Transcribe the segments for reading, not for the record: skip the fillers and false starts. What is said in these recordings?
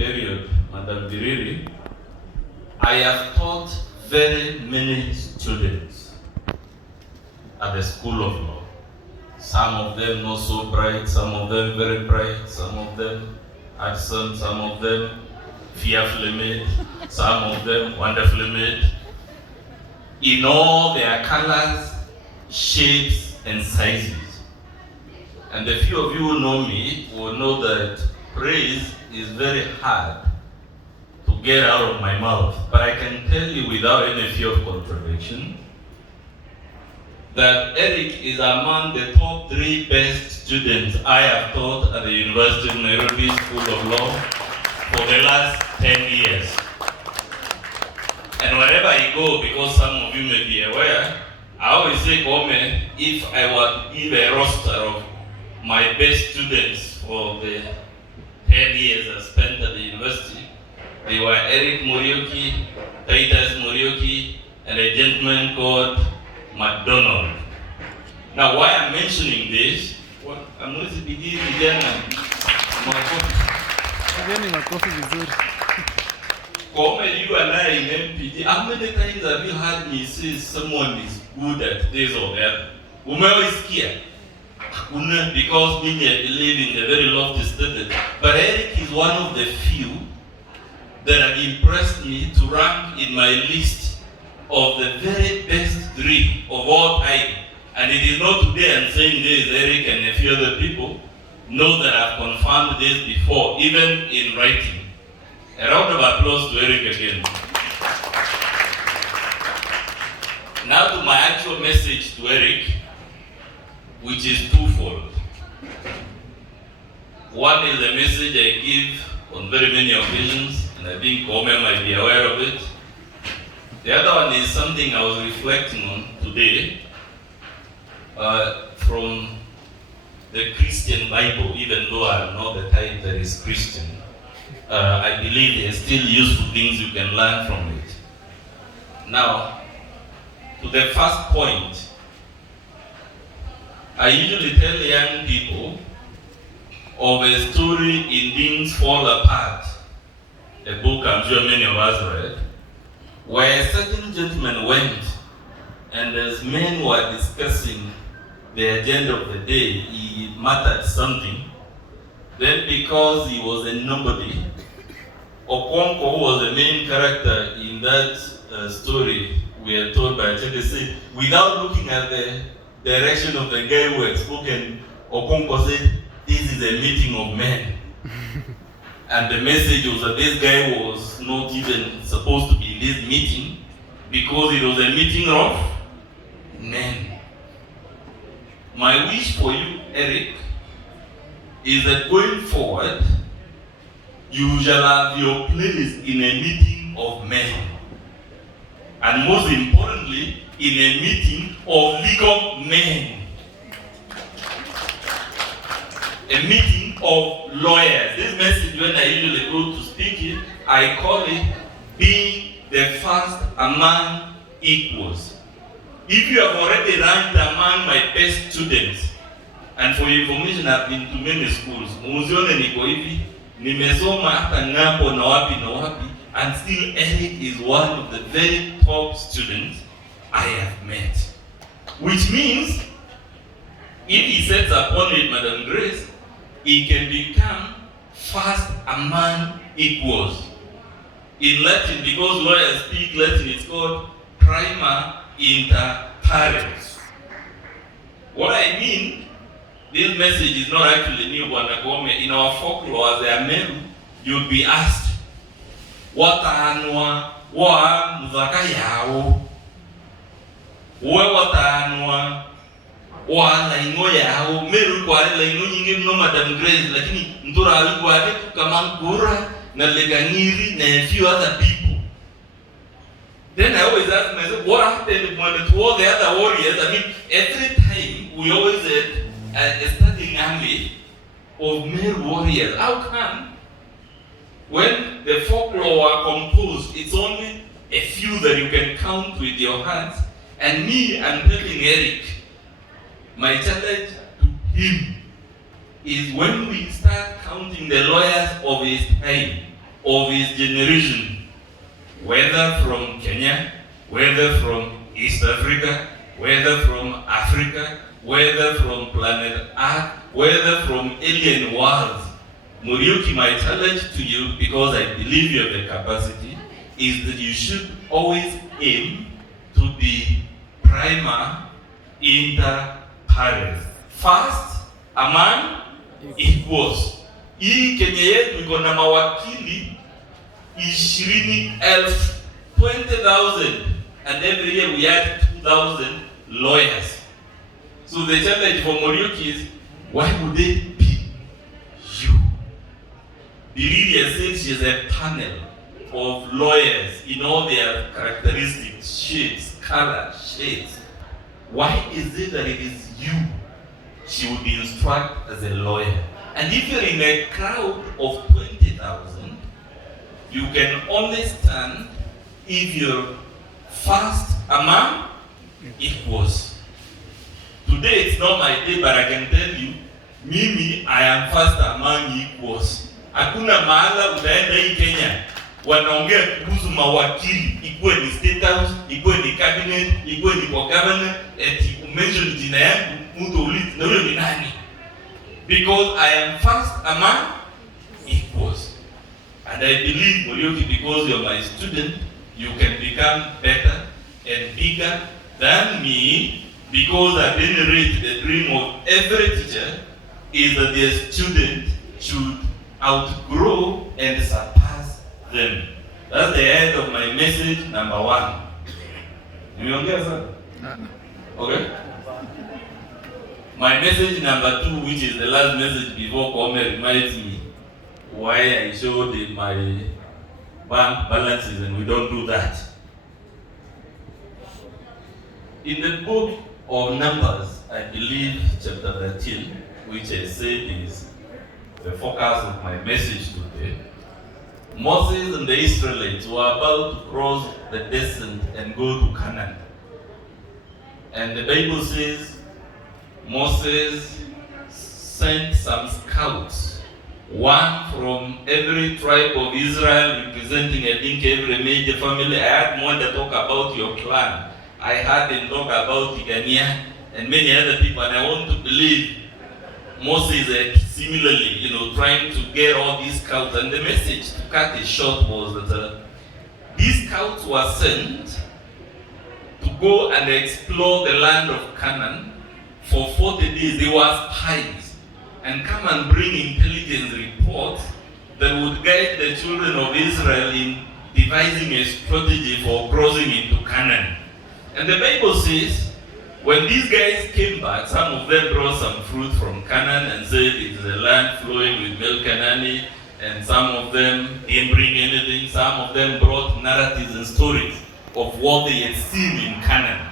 period, Madam Biriri, I have taught very many students at the School of Law. Some of them not so bright, some of them very bright, some of them handsome, some of them fearfully made, some of them wonderfully made, in all their colors, shapes, and sizes. And the few of you who know me will know that praise is very hard to get out of my mouth. But I can tell you without any fear of contradiction that Eric is among the top 3 best students I have taught at the University of Nairobi School of Law for the last 10 years. And wherever I go, because some of you may be aware, I always say, Kome, if I were to give a roster of my best students for the 10 years I spent at the university, they were Eric Morioki, Titus Morioki, and a gentleman called McDonald. Now, why I'm mentioning this, I'm going to begin again. Come, you and I in MPD, how many times have you heard me say someone is good at this or that? Umeo is scared. Because we believe in the very lofty standard. But Eric is one of the few that have impressed me to rank in my list of the very best 3 of all time. And it is not today I'm saying this, Eric and a few other people know that I've confirmed this before, even in writing. A round of applause to Eric again. Now to my actual message to Eric, which is twofold. One is a message I give on very many occasions, and I think Kome might be aware of it. The other one is something I was reflecting on today from the Christian Bible, even though I'm not the type that is Christian. I believe there are still useful things you can learn from it. Now, to the first point, I usually tell young people of a story in Things Fall Apart, a book I'm sure many of us read, where a certain gentleman went, and as men were discussing the agenda of the day, he muttered something. Then because he was a nobody, Okonkwo, who was the main character in that story we are told by Chekese, without looking at the direction of the guy who had spoken, Okonkwo said, this is a meeting of men. And the message was that this guy was not even supposed to be in this meeting because it was a meeting of men. My wish for you, Eric, is that going forward, you shall have your place in a meeting of men. And most importantly, in a meeting of legal men. A meeting of lawyers. This message, when I usually go to speak it, I call it being the first among equals. If you have already ranked among my best students, and for your information, I've been to many schools. Muzione niko hivi, nimesoma hata ng'ambo na wapi, and still Eric is one of the very top students I have met. Which means, if he sets upon it, Madam Grace, he can become first among equals. In Latin, because lawyers speak Latin, it's called prima inter pares. What I mean, this message is not actually new, Bwana Kome. In our folklore as a man, you'll be asked, Wataanwa wa mzaka yao? Wataanwa wa laingo yao? Meru kwa laingo nyingi mno Madam Grace, lakini mtura alikuwa kama Nkura na Legangiri na a few other people. Then I always ask myself, what happened to all the other warriors? I mean, every time we always had a standing army of male warriors. How come when the folklore were composed, it's only a few that you can count with your hands? And me, I'm telling Eric, my challenge to him is when we start counting the lawyers of his time, of his generation, whether from Kenya, whether from East Africa, whether from Africa, whether from planet Earth, whether from alien worlds. Muriuki, my challenge to you, because I believe you have the capacity, is that you should always aim to be prima inter pares. First, among equals. Hii Kenya yetu iko na mawakili 20,000, 20,000, and every year we had 2,000 lawyers. So the challenge for Muriuki is, why would they be you? Biridia says she has a panel of lawyers in all their characteristics, shapes, color, shades. Why is it that it is you she would instruct as a lawyer? And if you're in a crowd of 20,000, you can only stand if you're first among equals. Today it's not my day, but I can tell you, mimi, I am first among equals. Hakuna mahala utaenda hii Kenya wanaongea kuhusu mawakili, ikuwe ni State House, ikuwe ni cabinet, ikuwe ni kwa governor, eti umention jina yangu, mtu ulizi, na huyo ni nani? Because I am first among equals. And I believe, Muriuki, because you're my student, you can become better and bigger than me, because at any rate, the dream of every teacher is that their student should outgrow and surpass them. That's the end of my message number 1. Nimeongea sana? Okay. My message number 2, which is the last message before Kwame reminds me why I showed in my bank balances, and we don't do that. In the book of Numbers, I believe chapter 13, which I said is the focus of my message today, Moses and the Israelites were about to cross the desert and go to Canaan. And the Bible says Moses sent some scouts, one from every tribe of Israel, representing, I think, every major family. I had more to talk about your clan. I had them talk about Tigania and many other people, and I want to believe Moses similarly, trying to get all these scouts. And the message, to cut it short, was that these scouts were sent to go and explore the land of Canaan for 40 days. They were spies, and come and bring intelligence reports that would guide the children of Israel in devising a strategy for crossing into Canaan. And the Bible says, when these guys came back, some of them brought some fruit from Canaan and said it is a land flowing with milk and honey, and some of them didn't bring anything. Some of them brought narratives and stories of what they had seen in Canaan.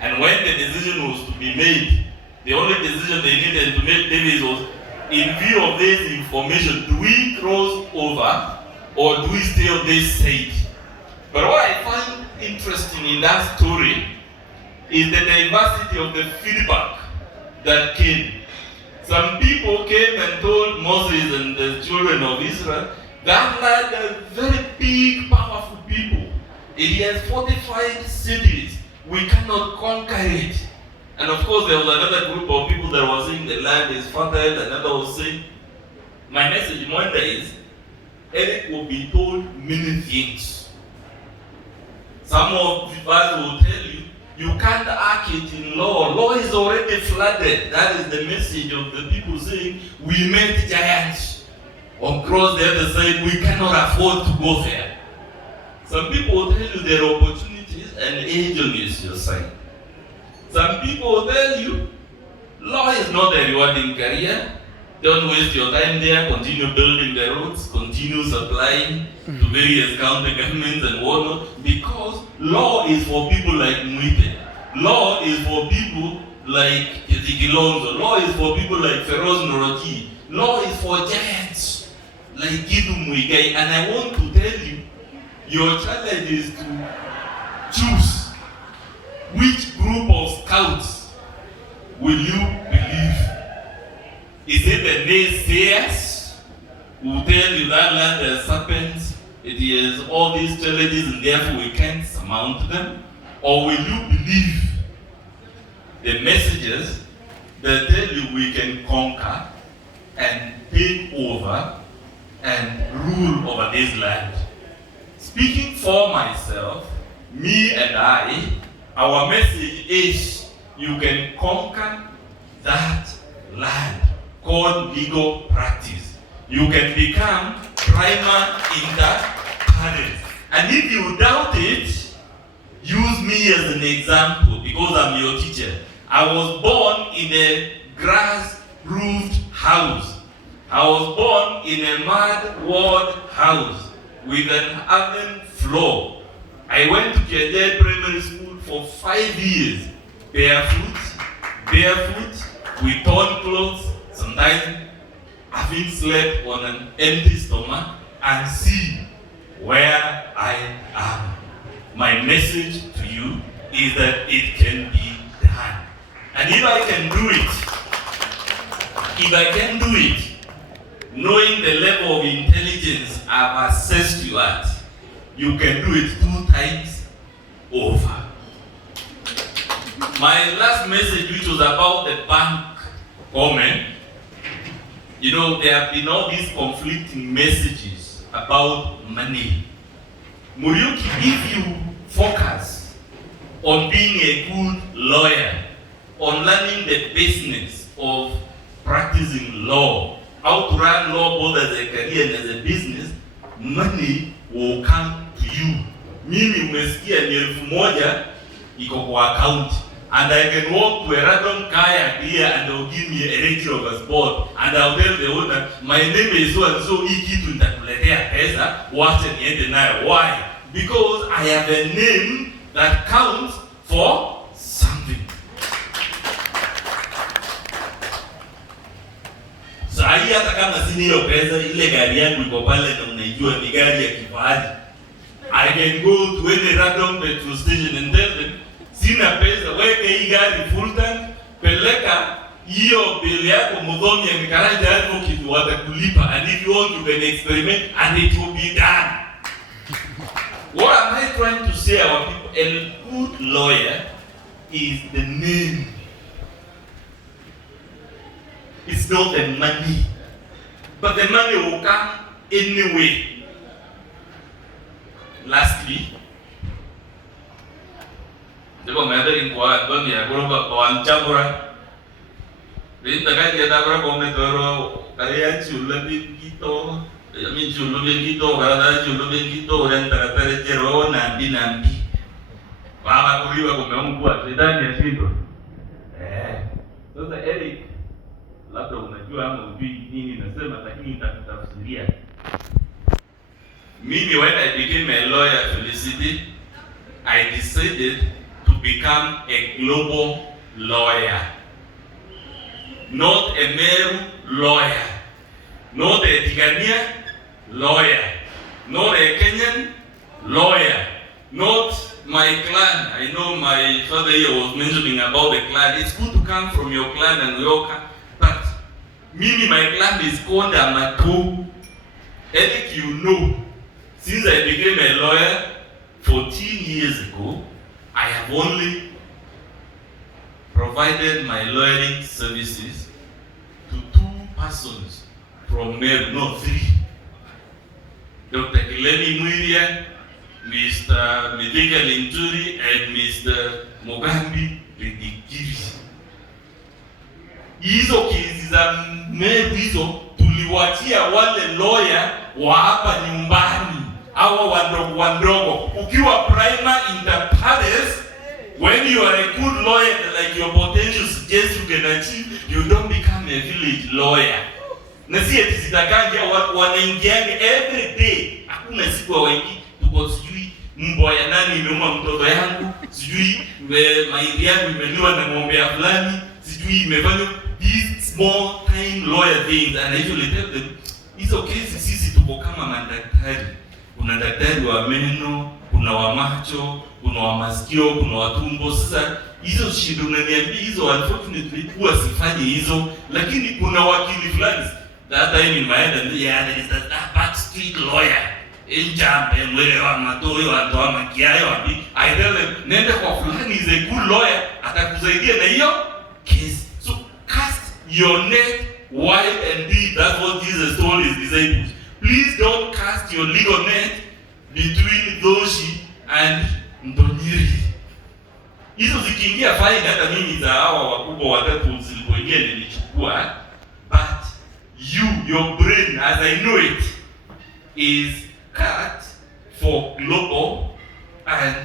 And when the decision was to be made, the only decision they needed to make, David, was, in view of this information, do we cross over or do we stay on this side? But what I find interesting in that story is the diversity of the feedback that came. Some people came and told Moses and the children of Israel, that land is very big, powerful people. It has fortified cities. We cannot conquer it. And of course, there was another group of people that was saying the land is fertile. Another was saying, my message one day is, Eric will be told many things. Some of us will tell you, you can't act it in law. Law is already flooded. That is the message of the people saying, we met giants. Across the other side, we cannot afford to go there. Some people will tell you there are opportunities and age is your sign. Some people will tell you, law is not a rewarding career. Don't waste your time there. Continue building the roads. Continue supplying to various county governments and whatnot. Because law is for people like Mwite. Law is for people like Ezekielonzo. Law is for people like Feroz Noroti. Law is for giants like Gidu Muigai. And I want to tell you, your challenge is to choose which group of scouts will you believe. Is it the naysayers who tell you that land has serpents it is all these challenges and therefore we can't surmount them? Or will you believe the messages that tell you we can conquer and take over and rule over this land? Speaking for myself, me and I, our message is you can conquer that land called legal practice. You can become prima inter pares. And if you doubt it, use me as an example because I'm your teacher. I was born in a grass-roofed house. I was born in a mud-walled house with an oven floor. I went to Kiajai Primary School for 5 years, barefoot, with torn clothes, sometimes having slept on an empty stomach, and see where I am. My message to you is that it can be done. And if I can do it, knowing the level of intelligence I've assessed you at, you can do it 2 times over. My last message, which was about the bank comment, you know, there have been all these conflicting messages about money. Muriuki, if you focus on being a good lawyer, on learning the business of practicing law, how to run law both as a career and as a business, money will come to you. Mimi umesikia ni 1,000 iko kwa account, and I can walk to a random kayak here and they'll give me a ratio of a spot, and I'll tell the owner, my name is so and so, hii kitu nitakuletea pesa, wacha niende nayo. Why? Because I have a name that counts for something. Sahi hata kama sina hiyo pesa, ile gari yangu iko pale na unaijua ni gari ya kifahari, I can go to any random petrol station and tell them, sina pesa, weke hii gari full tank, peleka hiyo bill yako Mudhomi ya Karanja Advocate watakulipa, and if you want you can experiment and it will be done. What am I trying to say, our people? A good lawyer is the name. It's not the money. But the money will come anyway. Lastly, ndipo methering kwa domi ya kuroba kwa nchabura. Rinda kaya dabra kwa metoro kaya chulabi kito. Yami chulabi kito karada chulabi kito renta katare jero nambi. Baba kuliwa kumeungua sidani ya shindo. Sasa Eric, labda unajua ama ujui nini nasema, lakini nitakutafsiria. Mimi, when I became a lawyer, Felicity, I decided to become a global lawyer. Not a Meru lawyer. Not a Tigania lawyer. Not a Kenyan lawyer. Not my clan. I know my father here was mentioning about the clan. It's good to come from your clan and Yoka. But Mimi, my clan is called Amato. Eric, you know, since I became a lawyer 14 years ago, I have only provided my lawyering services to 2 persons from Meru, no 3. Dr. Kilemi Mwiria, Mr. Medega Linturi, and Mr. Mugambi Ridikiri. Hizo kesi za Meru hizo tuliwatia wale lawyer wa hapa nyumbani, hawa wandogo. Ukiwa prima inter pares, when you are a good lawyer like your potential suggests you can achieve, you don't become a village lawyer. Na si eti zitakanja watu wanaingianga every day. Hakuna siku wengi tuko sijui mbwa ya nani imeuma mtoto yangu, sijui mairi yangu imeliwa na ng'ombe ya fulani, sijui imefanya these small time lawyer things, and I usually tell them, hizo kesi sisi tuko kama madaktari. Kuna daktari wa meno, kuna wa macho, kuna wa masikio, kuna wa tumbo. Sasa hizo shida unaniambia hizo, unfortunately huwa sifanyi hizo, lakini kuna wakili fulani that time in my head, and yeah, there is that back street lawyer. Njambe mwele wa matoi wa ndoa makiayo wapi. I tell them, nende kwa fulani is a good lawyer, atakusaidia na hiyo case. So cast your net wide and deep. That's what Jesus told his disciples. Please don't cast your legal net between Doshi and Ndonyiri. Hizo zikiingia faida, hata mimi za hawa wakubwa watatu zilipoingia nilichukua. But your brain, as I know it, is cut for global and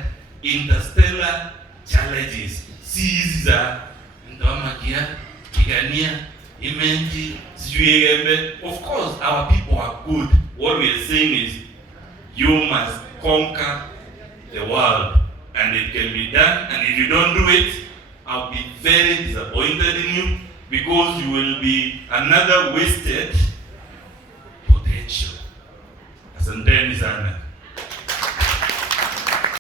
interstellar challenges. Caesar, Ndomakia, Kigania, Imenji, Zuyembe. Of course, our people are good. What we are saying is, you must conquer the world, and it can be done. And if you don't do it, I'll be very disappointed in you, because you will be another wasted potential. Asanteni sana.